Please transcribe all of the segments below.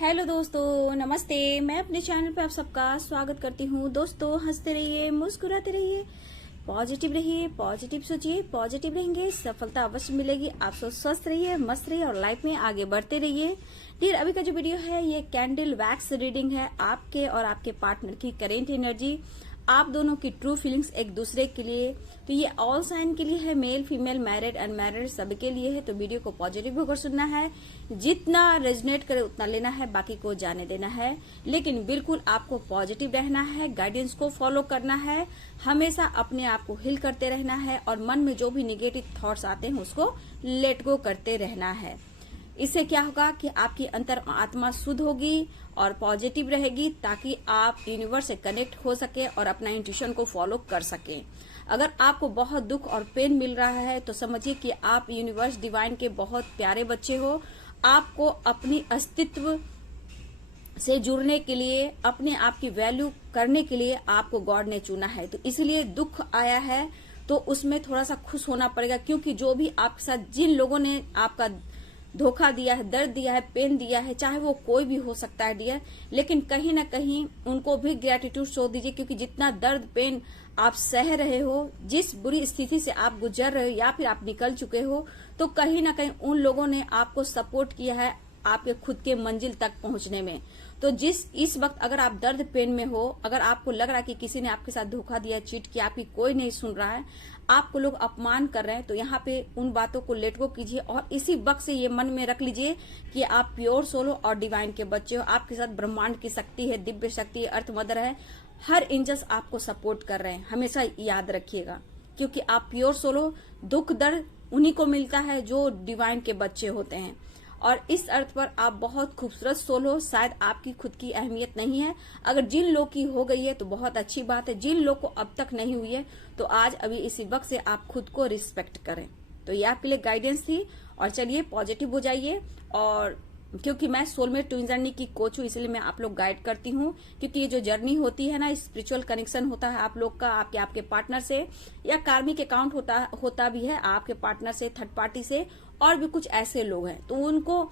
Hello दोस्तों, नमस्ते। मैं अपने चैनल पे आप सबका स्वागत करती हूँ। दोस्तों, हंसते रहिए, मुस्कुराते रहिए, पॉजिटिव रहिए, पॉजिटिव सोचिए, पॉजिटिव रहेंगे, सफलता अवश्य मिलेगी। आप सब स्वस्थ रहिए, मस्त रहिए और लाइफ में आगे बढ़ते रहिए। डियर, अभी का जो वीडियो है ये कैंडल वैक्स रीडिंग है आपके और आपके पार्टनर की करेंट एनर्जी, आप दोनों की ट्रू फीलिंग्स एक दूसरे के लिए। तो ये ऑल साइन के लिए है, मेल फीमेल मैरिड अनमैरिड सबके लिए है। तो वीडियो को पॉजिटिव होकर सुनना है, जितना रेजोनेट करे उतना लेना है, बाकी को जाने देना है। लेकिन बिल्कुल आपको पॉजिटिव रहना है, गाइडेंस को फॉलो करना है, हमेशा अपने आप को हील करते रहना है और मन में जो भी निगेटिव थॉट्स आते हैं उसको लेट गो करते रहना है। इससे क्या होगा कि आपकी अंतर आत्मा शुद्ध होगी और पॉजिटिव रहेगी, ताकि आप यूनिवर्स से कनेक्ट हो सके और अपना इंट्यूशन को फॉलो कर सके। अगर आपको बहुत दुख और पेन मिल रहा है तो समझिए कि आप यूनिवर्स डिवाइन के बहुत प्यारे बच्चे हो। आपको अपनी अस्तित्व से जुड़ने के लिए, अपने आप की वैल्यू करने के लिए आपको गॉड ने चुना है। तो इसलिए दुख आया है तो उसमें थोड़ा सा खुश होना पड़ेगा, क्योंकि जो भी आपके साथ जिन लोगों ने आपका धोखा दिया है, दर्द दिया है, पेन दिया है, चाहे वो कोई भी हो सकता है डियर, लेकिन कहीं ना कहीं उनको भी ग्रेटिट्यूड शो दीजिए। क्योंकि जितना दर्द पेन आप सह रहे हो, जिस बुरी स्थिति से आप गुजर रहे हो या फिर आप निकल चुके हो, तो कहीं ना कहीं उन लोगों ने आपको सपोर्ट किया है आपके खुद के मंजिल तक पहुंचने में। तो इस वक्त अगर आप दर्द पेन में हो, अगर आपको लग रहा है कि किसी ने आपके साथ धोखा दिया, चीट किया, आपकी कोई नहीं सुन रहा है, आपको लोग अपमान कर रहे हैं, तो यहाँ पे उन बातों को लेट गो कीजिए और इसी वक्त से ये मन में रख लीजिए कि आप प्योर सोल हो और डिवाइन के बच्चे हो। आपके साथ ब्रह्मांड की शक्ति है, दिव्य शक्ति है, अर्थ मदर है, हर एंजल्स आपको सपोर्ट कर रहे हैं। हमेशा याद रखिएगा, क्योंकि आप प्योर सोल हो। दुख दर्द उन्हीं को मिलता है जो डिवाइन के बच्चे होते हैं। और इस अर्थ पर आप बहुत खूबसूरत सोल हो। शायद आपकी खुद की अहमियत नहीं है, अगर जिन लोग की हो गई है तो बहुत अच्छी बात है। जिन लोग को अब तक नहीं हुई है तो आज अभी इसी वक्त से आप खुद को रिस्पेक्ट करें। तो ये आपके लिए गाइडेंस थी। और चलिए पॉजिटिव हो जाइए। और क्योंकि मैं सोलमेट ट्विन जर्नी की कोच हूँ, इसलिए मैं आप लोग गाइड करती हूँ। क्योंकि ये जो जर्नी होती है ना, स्पिरिचुअल कनेक्शन होता है आप लोग का आपके पार्टनर से, या कार्मिक अकाउंट होता भी है आपके पार्टनर से, थर्ड पार्टी से, और भी कुछ ऐसे लोग हैं, तो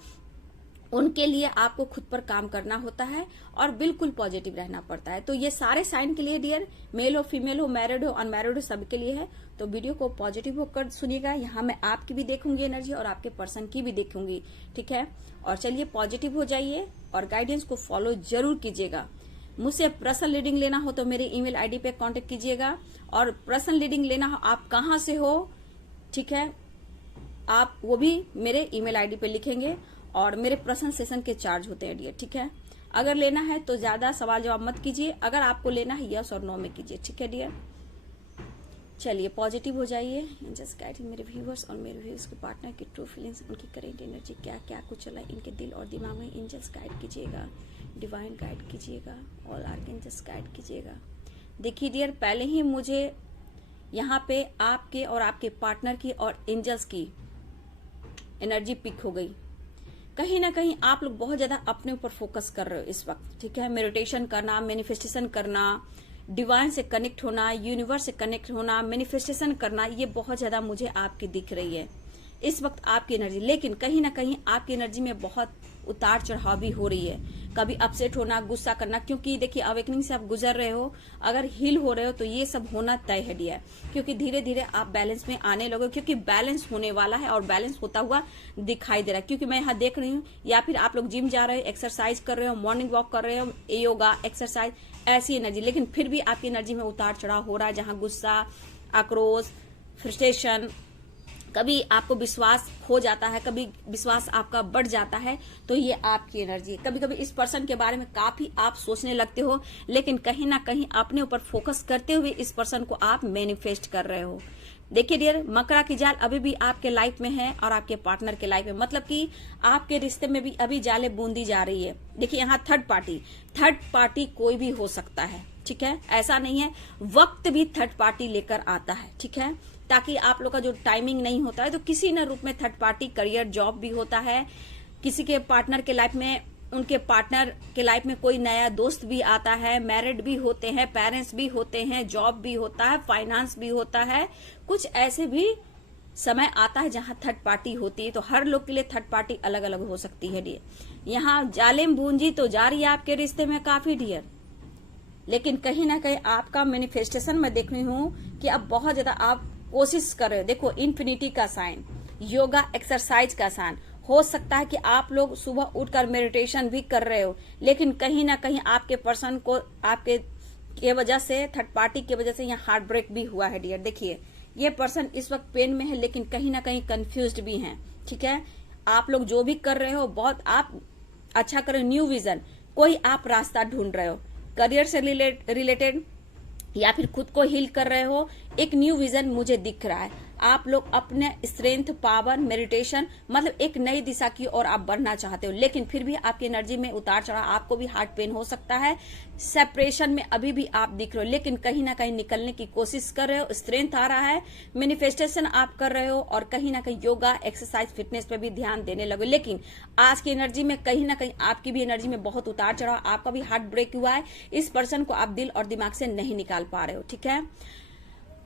उनके लिए आपको खुद पर काम करना होता है और बिल्कुल पॉजिटिव रहना पड़ता है। तो ये सारे साइन के लिए डियर, मेल हो फीमेल हो, मैरिड हो अनमैरिड हो, सबके लिए है। तो वीडियो को पॉजिटिव होकर सुनिएगा। यहाँ मैं आपकी भी देखूंगी एनर्जी और आपके पर्सन की भी देखूंगी, ठीक है। और चलिए पॉजिटिव हो जाइए और गाइडेंस को फॉलो जरूर कीजिएगा। मुझसे पर्सनल रीडिंग लेना हो तो मेरे ईमेल आईडी पे कांटेक्ट कीजिएगा। और पर्सनल रीडिंग लेना हो, आप कहाँ से हो, ठीक है, आप वो भी मेरे ईमेल आईडी पे लिखेंगे। और मेरे पर्सनल सेशन के चार्ज होते हैं डियर, ठीक है। अगर लेना है तो ज्यादा सवाल जवाब मत कीजिए, अगर आपको लेना है यस और नो में कीजिए, ठीक है डियर। चलिए पॉजिटिव हो जाइए। जस्ट गाइडिंग मेरे व्यूवर्स और मेरे व्यूवर्स के पार्टनर की ट्रू फीलिंग्स, उनकी करेंट एनर्जी, क्या क्या कुछ चला है इनके दिल और दिमाग में। एंजल्स गाइड कीजिएगा, डिवाइन गाइड कीजिएगा, ऑल आर्कएंजल्स गाइड कीजिएगा। देखिए डियर, पहले ही मुझे यहाँ पे आपके और आपके पार्टनर की और एंजल्स की एनर्जी पिक हो गई। कहीं ना कहीं आप लोग बहुत ज्यादा अपने ऊपर फोकस कर रहे हो इस वक्त, ठीक है। मेडिटेशन करना, मैनिफेस्टेशन करना, डिवाइन से कनेक्ट होना, यूनिवर्स से कनेक्ट होना, मैनिफेस्टेशन करना, ये बहुत ज्यादा मुझे आपकी दिख रही है इस वक्त आपकी एनर्जी। लेकिन कहीं ना कहीं आपकी एनर्जी में बहुत उतार चढ़ाव भी हो रही है। कभी अपसेट होना, गुस्सा करना, क्योंकि देखिए अवेकनिंग से आप गुजर रहे हो, अगर हील हो रहे हो तो ये सब होना तय है डियर। क्योंकि धीरे धीरे आप बैलेंस में आने लगो, क्योंकि बैलेंस होने वाला है और बैलेंस होता हुआ दिखाई दे रहा है। क्योंकि मैं यहाँ देख रही हूँ, या फिर आप लोग जिम जा रहे हो, एक्सरसाइज कर रहे हो, मॉर्निंग वॉक कर रहे हो, योगा एक्सरसाइज, ऐसी एनर्जी। लेकिन फिर भी आपकी एनर्जी में उतार चढ़ाव हो रहा है, जहाँ गुस्सा, आक्रोश, फ्रस्ट्रेशन, कभी आपको विश्वास खो जाता है, कभी विश्वास आपका बढ़ जाता है। तो ये आपकी एनर्जी है। कभी कभी इस पर्सन के बारे में काफी आप सोचने लगते हो, लेकिन कहीं ना कहीं अपने ऊपर फोकस करते हुए इस पर्सन को आप मैनिफेस्ट कर रहे हो। देखिए डियर, मकड़ा की जाल अभी भी आपके लाइफ में है और आपके पार्टनर के लाइफ में, मतलब कि आपके रिश्ते में भी अभी जाले बूंदी जा रही है। देखिए यहाँ थर्ड पार्टी कोई भी हो सकता है, ठीक है। ऐसा नहीं है, वक्त भी थर्ड पार्टी लेकर आता है, ठीक है। ताकि आप लोग का जो टाइमिंग नहीं होता है तो किसी न रूप में थर्ड पार्टी, करियर, जॉब भी होता है। किसी के पार्टनर के लाइफ में, उनके पार्टनर के लाइफ में कोई नया दोस्त भी आता है, मैरिड भी होते हैं, पेरेंट्स भी होते हैं, जॉब भी होता है, फाइनेंस भी होता है, कुछ ऐसे भी समय आता है जहां थर्ड पार्टी होती है, तो हर लोग के लिए थर्ड पार्टी अलग अलग हो सकती है डियर। यहाँ जालिम बूंजी तो जा रही है आपके रिश्ते में काफी डियर, लेकिन कहीं ना कहीं आपका मैनिफेस्टेशन मैं देख रही हूँ कि अब बहुत ज्यादा आप कोशिश कर रहे हो। देखो इन्फिनिटी का साइन, योगा एक्सरसाइज का साइन, हो सकता है कि आप लोग सुबह उठकर मेडिटेशन भी कर रहे हो, लेकिन कहीं ना कहीं आपके पर्सन को आपके के वजह से, थर्ड पार्टी की वजह से यहाँ हार्ट ब्रेक भी हुआ है डियर। देखिए ये पर्सन इस वक्त पेन में है, लेकिन कहीं ना कहीं कंफ्यूज्ड भी हैं। ठीक है, आप लोग जो भी कर रहे हो बहुत आप अच्छा कर रहे हो। न्यू विजन, कोई आप रास्ता ढूंढ रहे हो, करियर से रिलेटेड या फिर खुद को हील कर रहे हो। एक न्यू विजन मुझे दिख रहा है। आप लोग अपने स्ट्रेंथ, पावर, मेडिटेशन, मतलब एक नई दिशा की ओर आप बढ़ना चाहते हो, लेकिन फिर भी आपकी एनर्जी में उतार चढ़ाव, आपको भी हार्ट पेन हो सकता है। सेपरेशन में अभी भी आप दिख रहे हो, लेकिन कहीं ना कहीं निकलने की कोशिश कर रहे हो। स्ट्रेंथ आ रहा है, मैनिफेस्टेशन आप कर रहे हो, और कहीं ना कहीं योगा एक्सरसाइज फिटनेस पे भी ध्यान देने लगे। लेकिन आज की एनर्जी में कहीं ना कहीं आपकी भी एनर्जी में बहुत उतार चढ़ाव, आपका भी हार्ट ब्रेक हुआ है। इस पर्सन को आप दिल और दिमाग से नहीं निकाल पा रहे हो। ठीक है,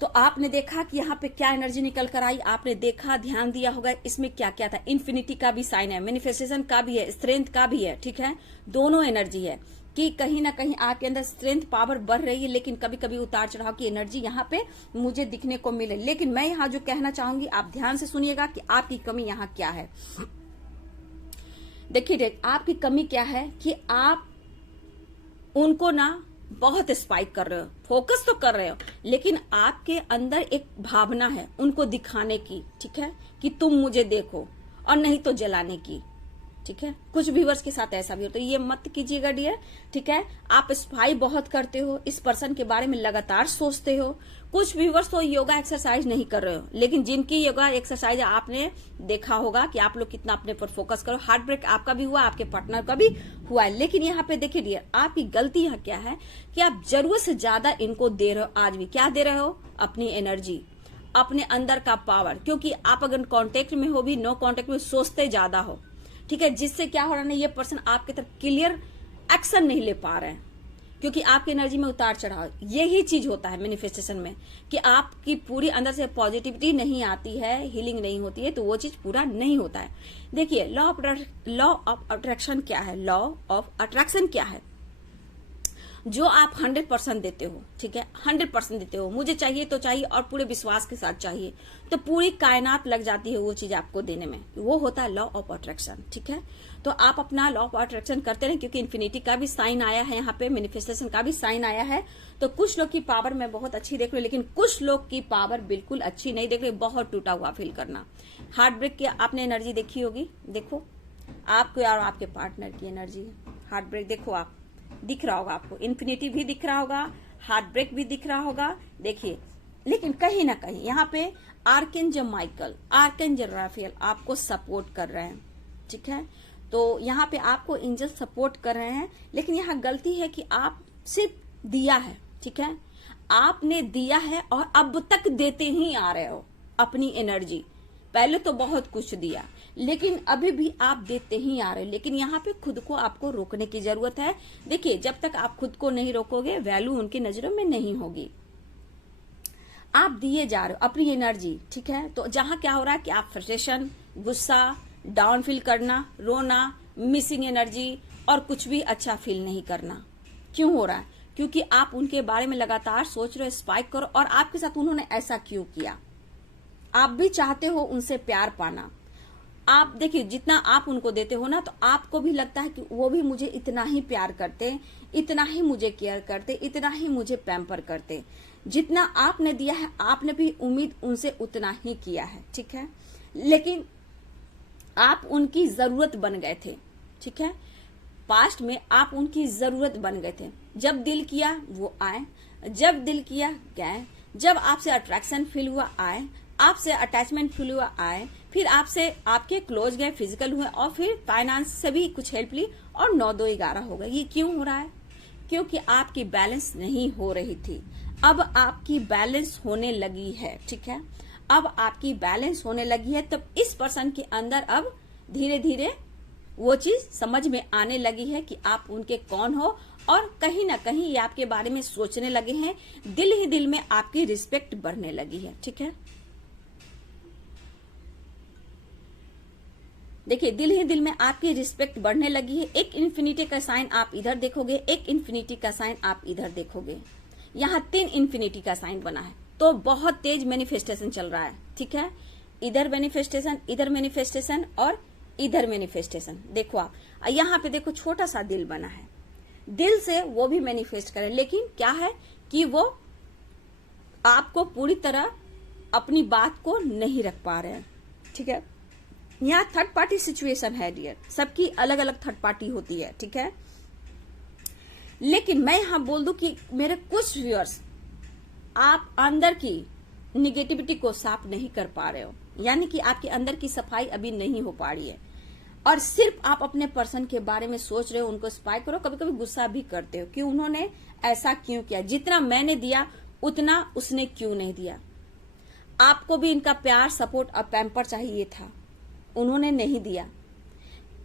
तो आपने देखा कि यहाँ पे क्या एनर्जी निकल कर आई, आपने देखा, ध्यान दिया होगा इसमें क्या क्या था। इन्फिनिटी का भी साइन है, मैनिफेस्टेशन का भी है, स्ट्रेंथ का भी है। ठीक है, दोनों एनर्जी है कि कहीं ना कहीं आपके अंदर स्ट्रेंथ पावर बढ़ रही है, लेकिन कभी कभी उतार चढ़ाव की एनर्जी यहाँ पे मुझे दिखने को मिले। लेकिन मैं यहाँ जो कहना चाहूंगी, आप ध्यान से सुनिएगा कि आपकी कमी यहाँ क्या है। देखिए आपकी कमी क्या है कि आप उनको ना बहुत स्पाइक कर रहे हो, फोकस तो कर रहे हो, लेकिन आपके अंदर एक भावना है उनको दिखाने की। ठीक है, कि तुम मुझे देखो, और नहीं तो जलाने की। ठीक है, कुछ व्यूअर्स के साथ ऐसा भी हो, तो ये मत कीजिएगा डियर। ठीक है, आप स्पाई बहुत करते हो, इस पर्सन के बारे में लगातार सोचते हो। कुछ व्यूअर्स तो योगा एक्सरसाइज नहीं कर रहे हो, लेकिन जिनकी योगा एक्सरसाइज आपने देखा होगा कि आप लोग कितना अपने पर फोकस करो। हार्ट ब्रेक आपका भी हुआ, आपके पार्टनर का भी हुआ है, लेकिन यहाँ पे देखिए डियर, आपकी गलती यहाँ क्या है कि आप जरूरत से ज्यादा इनको दे रहे हो। आज भी क्या दे रहे हो? अपनी एनर्जी, अपने अंदर का पावर, क्योंकि आप अगर कांटेक्ट में हो भी, नो कांटेक्ट में, सोचते ज्यादा हो। ठीक है, जिससे क्या हो रहा है, ये पर्सन आपकी तरफ क्लियर एक्शन नहीं ले पा रहे हैं, क्योंकि आपकी एनर्जी में उतार चढ़ाव। यही चीज होता है मैनिफेस्टेशन में कि आपकी पूरी अंदर से पॉजिटिविटी नहीं आती है, हीलिंग नहीं होती है, तो वो चीज पूरा नहीं होता है। देखिए लॉ ऑफ अट्रैक्शन क्या है? लॉ ऑफ अट्रैक्शन क्या है? जो आप 100% देते हो, ठीक है, 100% देते हो, मुझे चाहिए तो चाहिए, और पूरे विश्वास के साथ चाहिए, तो पूरी कायनात लग जाती है वो चीज आपको देने में। वो होता है लॉ ऑफ अट्रैक्शन। ठीक है, तो आप अपना लॉ ऑफ अट्रैक्शन करते रहे, क्योंकि इन्फिनिटी का भी साइन आया है यहाँ पे, मैनिफेस्टेशन का भी साइन आया है। तो कुछ लोग की पावर मैं बहुत अच्छी देख रही हूँ, लेकिन कुछ लोग की पावर बिल्कुल अच्छी नहीं देख रही, बहुत टूटा हुआ फील करना। हार्ट ब्रेक की आपने एनर्जी देखी होगी, देखो आपको और आपके पार्टनर की एनर्जी। हार्ट ब्रेक देखो, आप दिख रहा होगा आपको, इन्फिनिटी भी दिख रहा होगा, हार्ट ब्रेक भी दिख रहा होगा। देखिए, लेकिन कहीं ना कहीं यहाँ पे आर्कएंजल माइकल, आर्कएंजल राफेल आपको सपोर्ट कर रहे हैं। ठीक है, तो यहाँ पे आपको एंजल सपोर्ट कर रहे हैं, लेकिन यहाँ गलती है कि आप सिर्फ दिया है। ठीक है, आपने दिया है और अब तक देते ही आ रहे हो अपनी एनर्जी। पहले तो बहुत कुछ दिया, लेकिन अभी भी आप देते ही आ रहे हो, लेकिन यहाँ पे खुद को आपको रोकने की जरूरत है। देखिए, जब तक आप खुद को नहीं रोकोगे, वैल्यू उनकी नजरों में नहीं होगी। आप दिए जा रहे हो अपनी एनर्जी। ठीक है, तो जहां क्या हो रहा है कि आप फ्रस्ट्रेशन, गुस्सा, डाउन फील करना, रोना, मिसिंग एनर्जी, और कुछ भी अच्छा फील नहीं करना। क्यों हो रहा है? क्योंकि आप उनके बारे में लगातार सोच रहे हो, स्पाइक करो, और आपके साथ उन्होंने ऐसा क्यों किया। आप भी चाहते हो उनसे प्यार पाना। आप देखिए, जितना आप उनको देते हो ना, तो आपको भी लगता है कि वो भी मुझे इतना ही प्यार करते, इतना ही मुझे केयर करते, इतना ही मुझे पैम्पर करते। जितना आपने दिया है, आपने भी उम्मीद उनसे उतना ही किया है। ठीक है, लेकिन आप उनकी जरूरत बन गए थे। ठीक है, पास्ट में आप उनकी जरूरत बन गए थे। जब दिल किया वो आए, जब दिल किया गए, जब आपसे अट्रैक्शन फील हुआ आए, आपसे अटैचमेंट फील हुआ आए, फिर आपसे आपके क्लोज गए, फिजिकल हुए, और फिर फाइनेंस से भी कुछ हेल्प ली, और 9-2-11 हो गए। ये क्यों हो रहा है? क्योंकि आपकी बैलेंस नहीं हो रही थी। अब आपकी बैलेंस होने लगी है। ठीक है, अब आपकी बैलेंस होने लगी है, तब इस पर्सन के अंदर अब धीरे धीरे वो चीज समझ में आने लगी है कि आप उनके कौन हो, और कहीं ना कहीं ये आपके बारे में सोचने लगे हैं। दिल ही दिल में आपकी रिस्पेक्ट बढ़ने लगी है। ठीक है, देखिए दिल ही दिल में आपकी रिस्पेक्ट बढ़ने लगी है। एक इन्फिनिटी का साइन आप इधर देखोगे, एक इन्फिनिटी का साइन आप इधर देखोगे। यहाँ 3 इन्फिनिटी का साइन बना है, तो बहुत तेज मैनिफेस्टेशन चल रहा है। ठीक है, इधर मैनिफेस्टेशन, इधर मैनिफेस्टेशन और इधर मैनिफेस्टेशन। देखो आप यहाँ पे देखो छोटा सा दिल बना है, दिल से वो भी मैनिफेस्ट करे, लेकिन क्या है कि वो आपको पूरी तरह अपनी बात को नहीं रख पा रहे हैं। ठीक है, यहाँ थर्ड पार्टी सिचुएशन है डियर, सबकी अलग अलग थर्ड पार्टी होती है। ठीक है, लेकिन मैं यहां बोल दूं कि मेरे कुछ व्यूअर्स आप अंदर की निगेटिविटी को साफ नहीं कर पा रहे हो, यानी कि आपके अंदर की सफाई अभी नहीं हो पा रही है, और सिर्फ आप अपने पर्सन के बारे में सोच रहे हो, उनको स्पाई करो। कभी कभी गुस्सा भी करते हो कि उन्होंने ऐसा क्यों किया, जितना मैंने दिया उतना उसने क्यों नहीं दिया। आपको भी इनका प्यार, सपोर्ट और पैम्पर चाहिए था, उन्होंने नहीं दिया।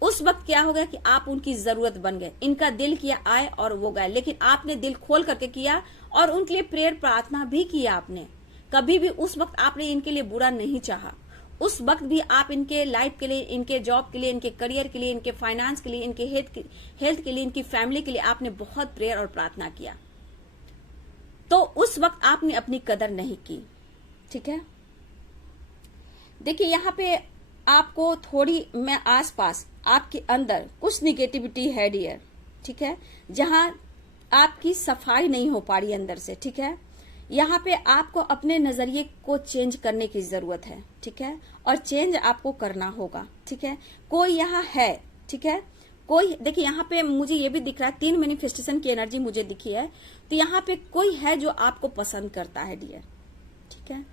उस वक्त क्या हो गया कि आप उनकी जरूरत बन गए। इनका दिल किया आए और वो गए, लेकिन आपने दिल खोल करके किया और उनके लिए प्रेयर प्रार्थना भी किया आपने। कभी भी उस वक्त आपने इनके लिए बुरा नहीं चाहा। उस वक्त भी आप इनके लाइफ के लिए, इनके जॉब के लिए, इनके करियर के लिए, इनके फाइनेंस के लिए, इनके हेल्थ के लिए, इनकी फैमिली के लिए आपने बहुत प्रेयर और प्रार्थना किया। तो उस वक्त आपने अपनी कदर नहीं की। ठीक है, देखिए यहाँ पे आपको थोड़ी, मैं आसपास आपके अंदर कुछ निगेटिविटी है डियर। ठीक है, जहां आपकी सफाई नहीं हो पा रही अंदर से। ठीक है, यहाँ पे आपको अपने नजरिए को चेंज करने की जरूरत है। ठीक है, और चेंज आपको करना होगा। ठीक है, कोई यहाँ है। ठीक है, कोई, देखिए यहाँ पे मुझे ये भी दिख रहा है, 3 मैनिफेस्टेशन की एनर्जी मुझे दिखी है, तो यहाँ पे कोई है जो आपको पसंद करता है डियर। ठीक है,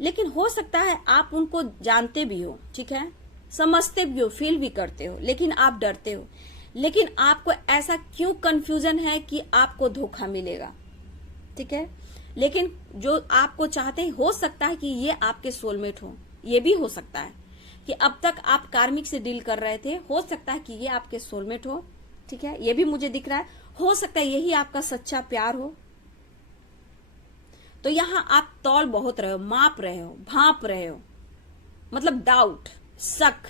लेकिन हो सकता है आप उनको जानते भी हो। ठीक है, समझते भी हो, फील भी करते हो, लेकिन आप डरते हो। लेकिन आपको ऐसा क्यों कंफ्यूजन है कि आपको धोखा मिलेगा। ठीक है, लेकिन जो आपको चाहते हैं, हो सकता है कि ये आपके सोलमेट हो, ये भी हो सकता है कि अब तक आप कार्मिक से डील कर रहे थे, हो सकता है कि ये आपके सोलमेट हो। ठीक है, ये भी मुझे दिख रहा है। हो सकता है यही आपका सच्चा प्यार हो। तो यहां आप तौल बहुत रहे हो, माप रहे हो, भांप रहे हो, मतलब डाउट, शक,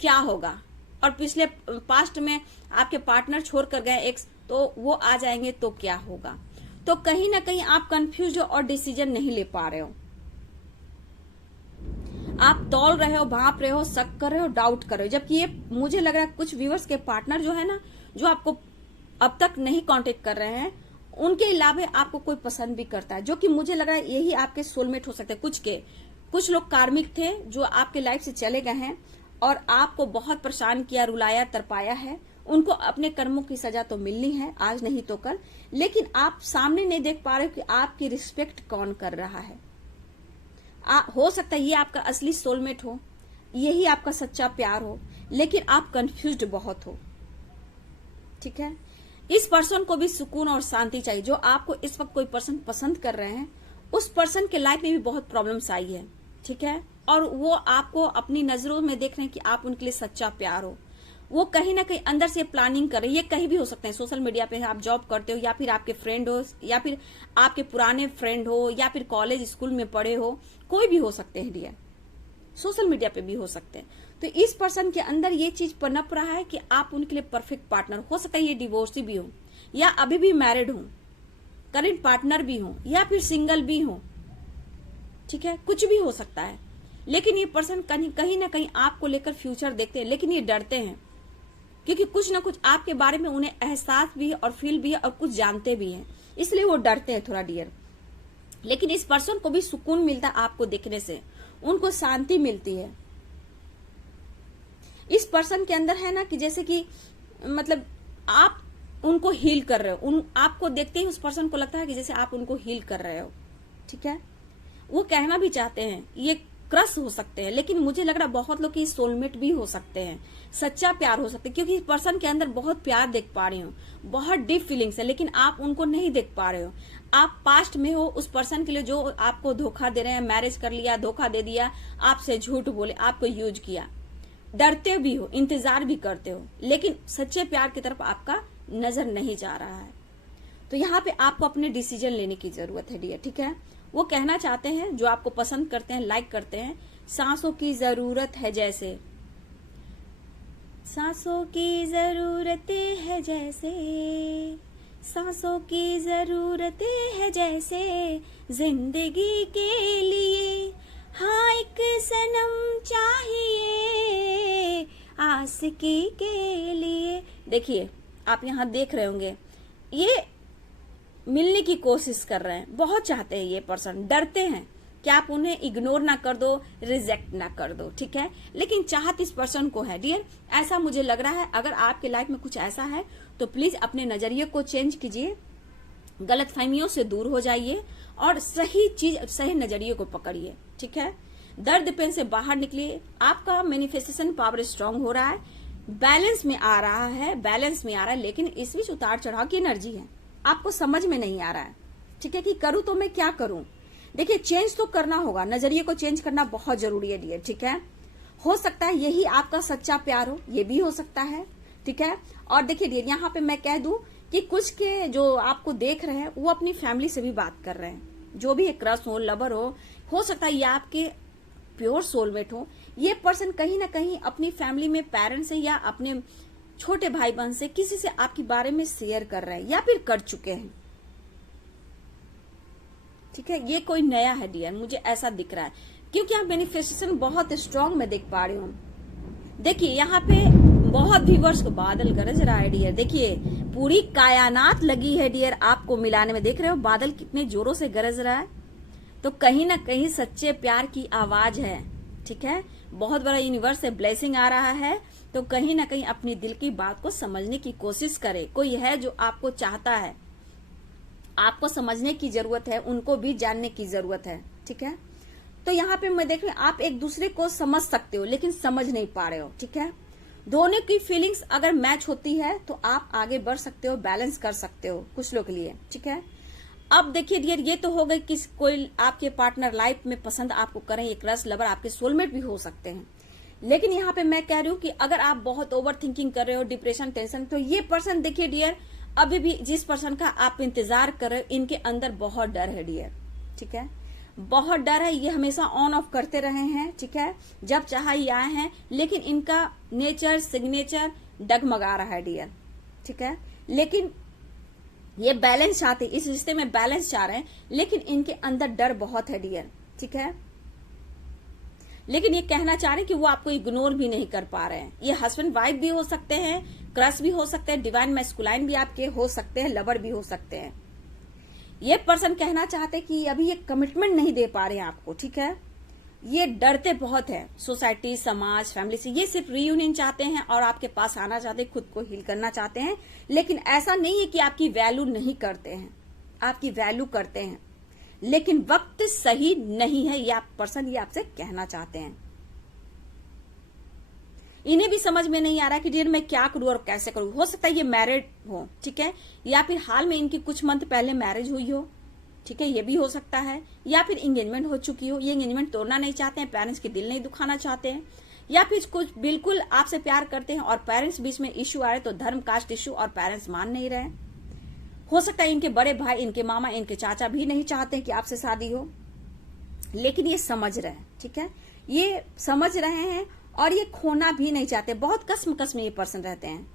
क्या होगा। और पिछले पास्ट में आपके पार्टनर छोड़ कर गए एक्स, तो वो आ जाएंगे तो क्या होगा। तो कहीं ना कहीं आप कंफ्यूज हो और डिसीजन नहीं ले पा रहे हो। आप तौल रहे हो, भांप रहे हो, शक कर रहे हो, डाउट कर रहे हो। जबकि ये मुझे लग रहा है कुछ व्यूअर्स के पार्टनर जो है ना, जो आपको अब तक नहीं कांटेक्ट कर रहे हैं, उनके अलावा आपको कोई पसंद भी करता है, जो कि मुझे लग रहा है यही आपके सोलमेट हो सकते हैं। कुछ लोग कार्मिक थे जो आपके लाइफ से चले गए हैं और आपको बहुत परेशान किया, रुलाया, तरपाया है। उनको अपने कर्मों की सजा तो मिलनी है, आज नहीं तो कल। लेकिन आप सामने नहीं देख पा रहे हो कि आपकी रिस्पेक्ट कौन कर रहा है। हो सकता है ये आपका असली सोलमेट हो, यही आपका सच्चा प्यार हो, लेकिन आप कंफ्यूज्ड बहुत हो। ठीक है, इस पर्सन को भी सुकून और शांति चाहिए। जो आपको इस वक्त कोई पर्सन पसंद कर रहे हैं, उस पर्सन के लाइफ में भी बहुत प्रॉब्लम्स आई है। ठीक है, और वो आपको अपनी नजरों में देख रहे हैं कि आप उनके लिए सच्चा प्यार हो। वो कहीं ना कहीं अंदर से प्लानिंग कर रहे हैं। ये कहीं भी हो सकते हैं, सोशल मीडिया पे आप जॉब करते हो, या फिर आपके फ्रेंड हो, या फिर आपके पुराने फ्रेंड हो, या फिर कॉलेज स्कूल में पढ़े हो, कोई भी हो सकते हैं डियर। सोशल मीडिया पे भी हो सकते हैं। तो इस पर्सन के अंदर ये चीज पनप रहा है कि आप उनके लिए परफेक्ट पार्टनर हो सकता है। ये डिवोर्सी भी हो, या अभी भी मैरिड हो, करंट पार्टनर भी हो, या फिर सिंगल भी हो। ठीक है, कुछ भी हो सकता है। लेकिन ये पर्सन कहीं ना कहीं आपको लेकर फ्यूचर देखते हैं, लेकिन ये डरते हैं, क्योंकि कुछ ना कुछ आपके बारे में उन्हें एहसास भी है और फील भी है और कुछ जानते भी हैं, इसलिए वो डरते हैं थोड़ा डियर। लेकिन इस पर्सन को भी सुकून मिलता है आपको देखने से, उनको शांति मिलती है। इस पर्सन के अंदर है ना कि जैसे कि मतलब आप उनको हील कर रहे हो। आपको देखते ही उस पर्सन को लगता है कि जैसे आप उनको हील कर रहे हो। ठीक है, वो कहना भी चाहते हैं, ये क्रश हो सकते हैं, लेकिन मुझे लग रहा है बहुत लोग की सोलमेट भी हो सकते हैं, सच्चा प्यार हो सकते हैं, क्योंकि इस पर्सन के अंदर बहुत प्यार देख पा रही हूँ, बहुत डीप फीलिंग्स है, लेकिन आप उनको नहीं देख पा रहे हो। आप पास्ट में हो उस पर्सन के लिए जो आपको धोखा दे रहे हैं, मैरिज कर लिया, धोखा दे दिया, आपसे झूठ बोले, आपको यूज किया। डरते भी हो, इंतजार भी करते हो, लेकिन सच्चे प्यार की तरफ आपका नजर नहीं जा रहा है। तो यहाँ पे आपको अपने डिसीजन लेने की जरूरत है डियर। ठीक है, वो कहना चाहते हैं, जो आपको पसंद करते हैं, लाइक करते हैं, सांसों की जरूरत है जैसे, सांसों की जरूरत है जैसे, सांसों की जरूरत है जैसे, जिंदगी के लिए हाँ एक सनम चाहिए आशिकी के लिए। देखिए आप यहाँ देख रहे होंगे, ये मिलने की कोशिश कर रहे हैं, बहुत चाहते हैं ये पर्सन, डरते हैं कि आप उन्हें इग्नोर ना कर दो, रिजेक्ट ना कर दो, ठीक है। लेकिन चाहत इस पर्सन को है डियर, ऐसा मुझे लग रहा है। अगर आपके लाइफ में कुछ ऐसा है तो प्लीज अपने नजरिए को चेंज कीजिए, गलतफहमियों से दूर हो जाइए और सही चीज, सही नजरिए को पकड़िए, ठीक है। दर्द पेन से बाहर निकलिए। आपका मैनिफेस्टेशन पावर स्ट्रांग हो रहा है, बैलेंस में आ रहा है, बैलेंस में आ रहा है, लेकिन इस बीच उतार चढ़ाव की एनर्जी है, आपको समझ में नहीं आ रहा है, ठीक है, कि करूं तो मैं क्या करूं। देखिए चेंज तो करना होगा, नजरिए को चेंज करना बहुत जरूरी है डियर, ठीक है। हो सकता है यही आपका सच्चा प्यार हो, ये भी हो सकता है, ठीक है। और देखिए डियर, यहाँ पे मैं कह दूं कि कुछ के जो आपको देख रहे हैं वो अपनी फैमिली से भी बात कर रहे हैं, जो भी एक क्रश हो, लवर हो सकता है ये आपके प्योर सोलमेट हो। ये पर्सन कहीं ना कहीं अपनी फैमिली में पेरेंट्स से या अपने छोटे भाई बहन से किसी से आपके बारे में शेयर कर रहे हैं या फिर कर चुके हैं, ठीक है। ये कोई नया है डियर, मुझे ऐसा दिख रहा है, क्योंकि यहाँ मैनिफेस्टेशन बहुत स्ट्रांग मैं देख पा रही हूँ। देखिए यहाँ पे बहुत व्यूअर्स को बादल गरज रहा है डियर, देखिए पूरी कायनात लगी है डियर आपको मिलाने में। देख रहे हो बादल कितने जोरों से गरज रहा है, तो कहीं ना कहीं सच्चे प्यार की आवाज है, ठीक है। बहुत बड़ा यूनिवर्स से ब्लेसिंग आ रहा है, तो कहीं ना कहीं अपनी दिल की बात को समझने की कोशिश करे। कोई है जो आपको चाहता है, आपको समझने की जरूरत है, उनको भी जानने की जरूरत है, ठीक है। तो यहाँ पे मैं देख रही हूँ आप एक दूसरे को समझ सकते हो लेकिन समझ नहीं पा रहे हो, ठीक है। दोनों की फीलिंग्स अगर मैच होती है तो आप आगे बढ़ सकते हो, बैलेंस कर सकते हो कुछ लोग के लिए, ठीक है। अब देखिए डियर, ये तो हो गई कि कोई आपके पार्टनर लाइफ में पसंद आपको करें, एक क्रश लवर आपके सोलमेट भी हो सकते हैं। लेकिन यहाँ पे मैं कह रही हूँ कि अगर आप बहुत ओवर थिंकिंग कर रहे हो, डिप्रेशन, टेंशन, तो ये पर्सन देखिए डियर, अभी भी जिस पर्सन का आप इंतजार कर रहे हो, इनके अंदर बहुत डर है डियर, ठीक है। बहुत डर है, ये hमेशा ऑन ऑफ करते रहे हैं, ठीक है, जब चाहे ये आए हैं, लेकिन इनका नेचर, सिग्नेचर डगमगा रहा है डियर, ठीक है। लेकिन ये बैलेंस चाहते, इस रिश्ते में बैलेंस चाह रहे हैं, लेकिन इनके अंदर डर बहुत है डियर, ठीक है। लेकिन ये कहना चाह रहे हैं कि वो आपको इग्नोर भी नहीं कर पा रहे हैं। ये हस्बैंड वाइफ भी हो सकते हैं, क्रश भी हो सकते हैं, डिवाइन मैस्कुलाइन भी आपके हो सकते हैं, लवर भी हो सकते हैं। ये पर्सन कहना चाहते हैं कि अभी ये कमिटमेंट नहीं दे पा रहे हैं आपको, ठीक है। ये डरते बहुत है सोसाइटी, समाज, फैमिली से। ये सिर्फ रीयूनियन चाहते हैं और आपके पास आना चाहते हैं, खुद को हील करना चाहते हैं। लेकिन ऐसा नहीं है कि आपकी वैल्यू नहीं करते हैं, आपकी वैल्यू करते हैं, लेकिन वक्त सही नहीं है, ये आप पर्सन ये आपसे कहना चाहते हैं। इन्हें भी समझ में नहीं आ रहा कि डियर मैं क्या करूं और कैसे करूं। हो सकता है ये मैरिड हो, ठीक है, या फिर हाल में इनकी कुछ मंथ पहले मैरिज हुई हो, ठीक है, ये भी हो सकता है, या फिर एंगेजमेंट हो चुकी हो। ये एंगेजमेंट तोड़ना नहीं चाहते हैं, पेरेंट्स के दिल नहीं दुखाना चाहते हैं, या फिर कुछ बिल्कुल आपसे प्यार करते हैं और पेरेंट्स बीच में इश्यू आ रहे, तो धर्म कास्ट इश्यू, और पेरेंट्स मान नहीं रहे। हो सकता है इनके बड़े भाई, इनके मामा, इनके चाचा भी नहीं चाहते कि आपसे शादी हो, लेकिन ये समझ रहे हैं, ठीक है, ये समझ रहे हैं और ये खोना भी नहीं चाहते। बहुत कसम ये पर्सन रहते हैं।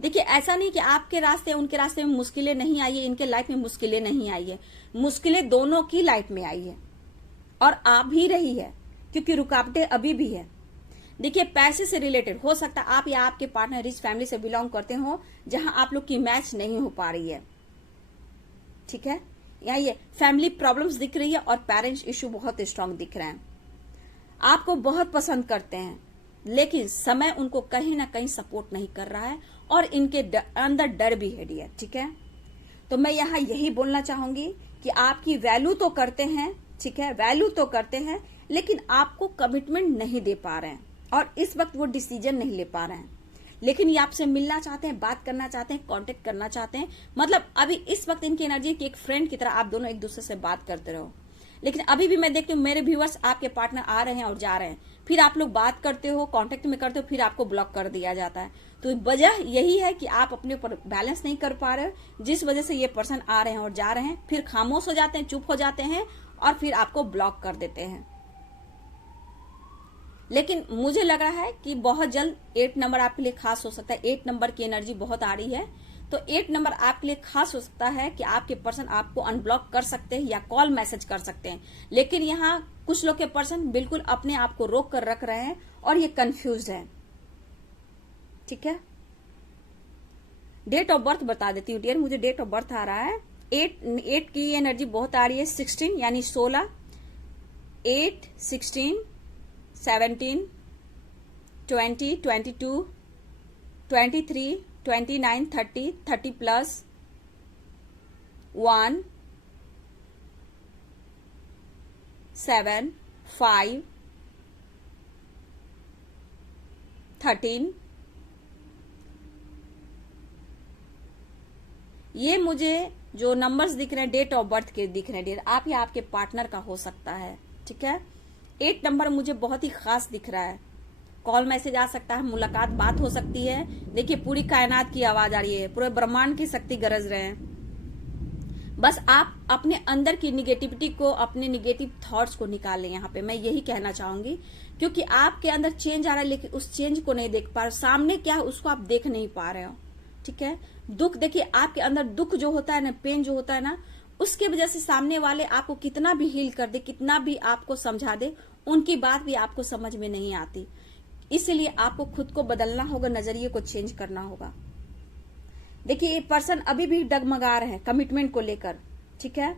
देखिए ऐसा नहीं कि आपके रास्ते उनके रास्ते में मुश्किलें नहीं आई है, इनके लाइफ में मुश्किलें नहीं आई है, मुश्किलें दोनों की लाइफ में आई है और आ भी रही है, क्योंकि रुकावटें अभी भी है। देखिए पैसे से रिलेटेड हो सकता है आप या आपके पार्टनर रिच फैमिली से बिलोंग करते हो, जहां आप लोग की मैच नहीं हो पा रही है, ठीक है। यहाँ ये फैमिली प्रॉब्लम्स दिख रही है और पेरेंट्स इश्यू बहुत स्ट्रांग दिख रहे हैं। आपको बहुत पसंद करते हैं, लेकिन समय उनको कहीं ना कहीं सपोर्ट नहीं कर रहा है और इनके अंदर डर भी है डियर, ठीक है। तो मैं यहाँ यही बोलना चाहूंगी कि आपकी वैल्यू तो करते हैं, ठीक है, वैल्यू तो करते हैं, लेकिन आपको कमिटमेंट नहीं दे पा रहे हैं और इस वक्त वो डिसीजन नहीं ले पा रहे हैं। लेकिन ये आपसे मिलना चाहते हैं, बात करना चाहते हैं, कांटेक्ट करना चाहते हैं। मतलब अभी इस वक्त इनकी एनर्जी की एक फ्रेंड की तरह आप दोनों एक दूसरे से बात करते रहो। लेकिन अभी भी मैं देखती हूँ मेरे व्यूअर्स आपके पार्टनर आ रहे हैं और जा रहे हैं, फिर आप लोग बात करते हो, कांटेक्ट में करते हो, फिर आपको ब्लॉक कर दिया जाता है। तो वजह यही है कि आप अपने ऊपर बैलेंस नहीं कर पा रहे हो, जिस वजह से ये पर्सन आ रहे हैं और जा रहे हैं, फिर खामोश हो जाते हैं, चुप हो जाते हैं और फिर आपको ब्लॉक कर देते हैं। लेकिन मुझे लग रहा है कि बहुत जल्द 8 नंबर आपके लिए खास हो सकता है। 8 नंबर की एनर्जी बहुत आ रही है, तो 8 नंबर आपके लिए खास हो सकता है कि आपके पर्सन आपको अनब्लॉक कर सकते हैं या कॉल मैसेज कर सकते हैं। लेकिन यहाँ कुछ लोग के पर्सन बिल्कुल अपने आप को रोक कर रख रहे हैं और ये कंफ्यूज है। ठीक है, डेट ऑफ बर्थ बता देती हूँ डियर, मुझे डेट ऑफ बर्थ आ रहा है 8 की एनर्जी बहुत आ रही है। 16 यानी 16, 8, 16, 17, 20, 22, 23, 29, 30, 30 प्लस 1, 7, 5, 13। ये मुझे जो नंबर्स दिख रहे हैं डेट ऑफ बर्थ के दिख रहे हैं डियर, आप या आपके पार्टनर का हो सकता है। ठीक है, 8 नंबर मुझे बहुत ही खास दिख रहा है। कॉल मैसेज आ सकता है, मुलाकात बात हो सकती है। देखिए पूरी कायनात की आवाज आ रही है, पूरे ब्रह्मांड की शक्ति गरज रहे हैं। बस आप अपने अंदर की निगेटिविटी को, अपने निगेटिव थॉट्स को निकाल लें। यहाँ पे मैं यही कहना चाहूंगी, क्योंकि आपके अंदर चेंज आ रहा है लेकिन उस चेंज को नहीं देख पा रहे, सामने क्या है उसको आप देख नहीं पा रहे हो। ठीक है, दुख, देखिए आपके अंदर दुख जो होता है ना, पेन जो होता है ना, उसके वजह से सामने वाले आपको कितना भी हील कर दे, कितना भी आपको समझा दे, उनकी बात भी आपको समझ में नहीं आती। इसलिए आपको खुद को बदलना होगा, नजरिए को चेंज करना होगा। देखिए ये पर्सन अभी भी डगमगा रहे हैं कमिटमेंट को लेकर। ठीक है,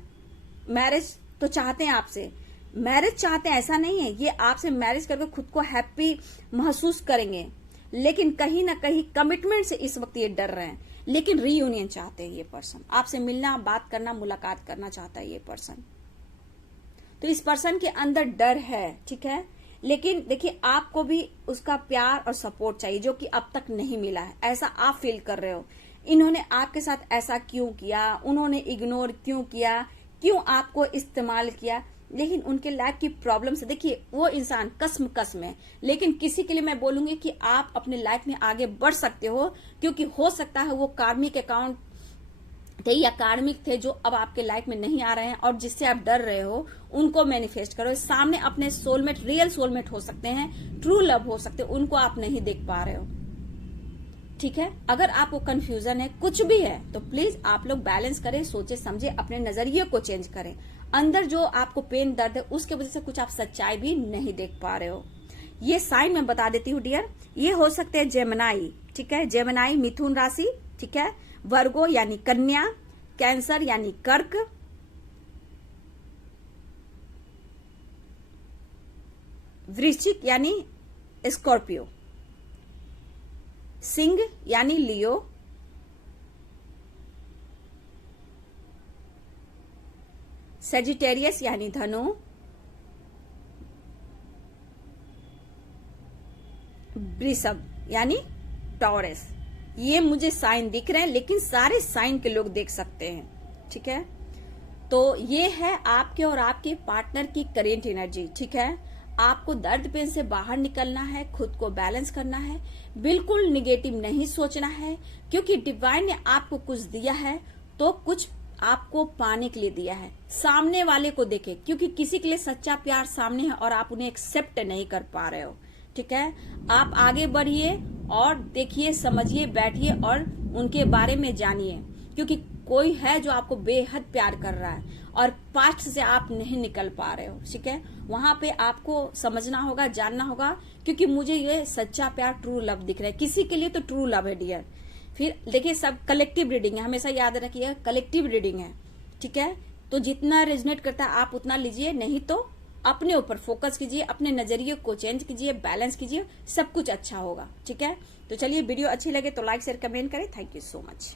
मैरिज तो चाहते हैं आपसे, मैरिज चाहते हैं, ऐसा नहीं है, ये आपसे मैरिज करके खुद को हैप्पी महसूस करेंगे, लेकिन कहीं ना कहीं कमिटमेंट से इस वक्त ये डर रहे हैं। लेकिन रीयूनियन चाहते हैं ये पर्सन, आपसे मिलना, बात करना, मुलाकात करना चाहता है ये पर्सन। तो इस पर्सन के अंदर डर है। ठीक है, लेकिन देखिए आपको भी उसका प्यार और सपोर्ट चाहिए जो कि अब तक नहीं मिला है, ऐसा आप फील कर रहे हो। इन्होंने आपके साथ ऐसा क्यों किया, उन्होंने इग्नोर क्यों किया, क्यों आपको इस्तेमाल किया, लेकिन उनके लाइफ की प्रॉब्लम से देखिए वो इंसान कसम है। लेकिन किसी के लिए मैं बोलूंगी कि आप अपने लाइफ में आगे बढ़ सकते हो, क्योंकि हो सकता है वो कार्मिक अकाउंट थे या कार्मिक थे जो अब आपके लाइफ में नहीं आ रहे हैं और जिससे आप डर रहे हो, उनको मैनिफेस्ट करो। सामने अपने सोलमेट, रियल सोलमेट हो सकते हैं, ट्रू लव हो सकते हैं, उनको आप नहीं देख पा रहे हो। ठीक है, अगर आपको कंफ्यूजन है, कुछ भी है, तो प्लीज आप लोग बैलेंस करें, सोचे समझे, अपने नजरिए को चेंज करें। अंदर जो आपको पेन, दर्द है, उसके वजह से कुछ आप सच्चाई भी नहीं देख पा रहे हो। ये साइन मैं बता देती हूँ डियर, ये हो सकते हैं जेमिनाई। ठीक है, जेमिनाई मिथुन राशि। ठीक है, वर्गो यानी कन्या, कैंसर यानी कर्क, वृश्चिक यानी स्कॉर्पियो, सिंह यानी लियो, सेजिटेरियस यानी धनु, वृषभ यानी टॉरस। ये मुझे साइन दिख रहे हैं, लेकिन सारे साइन के लोग देख सकते हैं। ठीक है, तो ये है आपके और आपके पार्टनर की करेंट एनर्जी। ठीक है, आपको दर्द पेन से बाहर निकलना है, खुद को बैलेंस करना है, बिल्कुल निगेटिव नहीं सोचना है, क्योंकि डिवाइन ने आपको कुछ दिया है तो कुछ आपको पाने के लिए दिया है। सामने वाले को देखे, क्योंकि किसी के लिए सच्चा प्यार सामने है और आप उन्हें एक्सेप्ट नहीं कर पा रहे हो। ठीक है, आप आगे बढ़िए और देखिए, समझिए, बैठिए और उनके बारे में जानिए, क्योंकि कोई है जो आपको बेहद प्यार कर रहा है और पास्ट से आप नहीं निकल पा रहे हो। ठीक है, वहां पे आपको समझना होगा, जानना होगा, क्योंकि मुझे ये सच्चा प्यार, ट्रू लव दिख रहा है। किसी के लिए तो ट्रू लव है डियर। फिर देखिए सब कलेक्टिव रीडिंग है, हमेशा याद रखिएगा कलेक्टिव रीडिंग है। ठीक है, तो जितना रेजोनेट करता है आप उतना लीजिए, नहीं तो अपने ऊपर फोकस कीजिए, अपने नजरिए को चेंज कीजिए, बैलेंस कीजिए, सब कुछ अच्छा होगा। ठीक है, तो चलिए वीडियो अच्छी लगे तो लाइक शेयर कमेंट करें। Thank you so much.